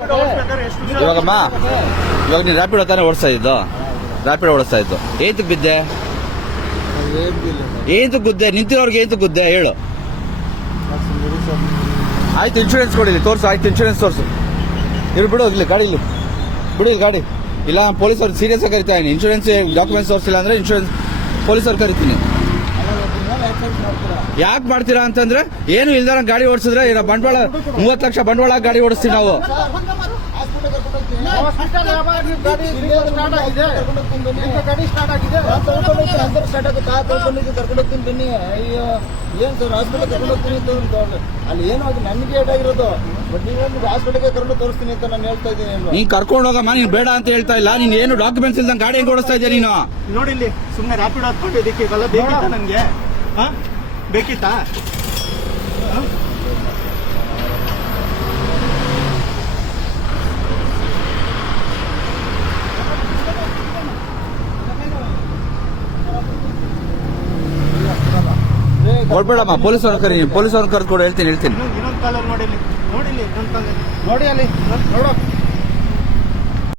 ಇವಾಗಮ್ಮ ಇವಾಗ ನೀನು ರ್ಯಾಪಿಡ್ ತಾನೇ ಓಡಿಸ್ತಾ ಇದ್ದು, ರ್ಯಾಪಿಡ್ ಓಡಿಸ್ತಾ ಇದ್ದು, ಏತಕ್ಕೆ ಬಿದ್ದೆ? ಏತಕ್ಕೆ ಗುದ್ದೆ? ನಿಂತಿರೋರ್ಗೆ ಏತಕ್ಕೆ ಗುದ್ದೆ ಹೇಳು? ಆಯ್ತು, ಇನ್ಶೂರೆನ್ಸ್ ಕೊಡಿಲಿ, ತೋರಿಸು. ಆಯ್ತು, ಇನ್ಶೂರೆನ್ಸ್ ತೋರಿಸು. ಇವ್ರು ಬಿಡು, ಇಲ್ಲಿ ಗಾಡಿ ಇಲ್ಲಿ ಬಿಡು, ಇಲ್ಲಿ ಗಾಡಿ ಇಲ್ಲ. ಪೊಲೀಸವ್ರು ಸೀರಿಯಸ್ ಆಗಿ ಕರಿತಾ ಇದ್ದೀನಿ. ಇನ್ಶೂರೆನ್ಸ್ ಡಾಕ್ಯುಮೆಂಟ್ಸ್ ತೋರಿಸಿಲ್ಲ ಅಂದ್ರೆ ಇನ್ಶೂರೆನ್ಸ್ ಪೊಲೀಸವ್ರು ಕರಿತೀನಿ. ಯಾಕೆ ಮಾಡ್ತೀರಾ ಅಂತಂದ್ರೆ, ಏನು ಇಲ್ದಾರ ಗಾಡಿ ಓಡಿಸಿದ್ರೆ ಬಂಡವಾಳ 30 ಲಕ್ಷ ಬಂಡವಾಳ ಗಾಡಿ ಓಡಿಸ್ತೀವಿ ನಾವು. ಏನ್ ಸರ್ ಹಾಸ್ಪಿಟಲ್ ಕರ್ಕೊಂಡು ಹೋಗ್ತೀನಿ ಅಲ್ಲಿ ಏನೋ ಅದು ನನಗೆ ಏಟಾಗಿರೋದು. ಬಟ್ ನೀವೇನು ಹಾಸ್ಪಿಟಲ್ಗೆ ಕರ್ಕೊಂಡು ತೋರಿಸ್ತೀನಿ ಅಂತ ನಾನು ಹೇಳ್ತಾ ಇದ್ದೀನಿ. ನೀನ್ ಕರ್ಕೊಂಡು ಹೋಗಮ್ಮ, ನೀನ್ ಬೇಡ ಅಂತ ಹೇಳ್ತಾ ಇಲ್ಲ. ನೀನ್ ಏನು ಡಾಕ್ಯುಮೆಂಟ್ಸ್ ಇಲ್ದಂಗೆ ಗಾಡಿ ಹೆಂಗ್ ಓಡಿಸ್ತಾ ಇದೆಯಾ ನೀನು? ನೋಡಿ ಇಲ್ಲಿ ಸುಮ್ಮನೆ ರ್ಯಾಪಿಡ್ ಹಾಕೊಂಡು ಇದಕ್ಕೆ ಇವೆಲ್ಲ ಬೇಕಿತ್ತಾ ನನಗೆ? ಬೇಕಿತ್ತಾ? ಕೊಡ್ಬೇಡಮ್ಮ, ಪೊಲೀಸವ್ರ ಕರಿ, ಪೊಲೀಸವ್ರ ಕರ್ಕೊಂಡು ಹೇಳ್ತೀನಿ. ಇನ್ನೊಂದು ಕಾಲಲ್ಲಿ ನೋಡಿ, ಇನ್ನೊಂದು ಕಾಲಲ್ಲಿ ನೋಡಿ ಅಲ್ಲಿ ನೋಡು.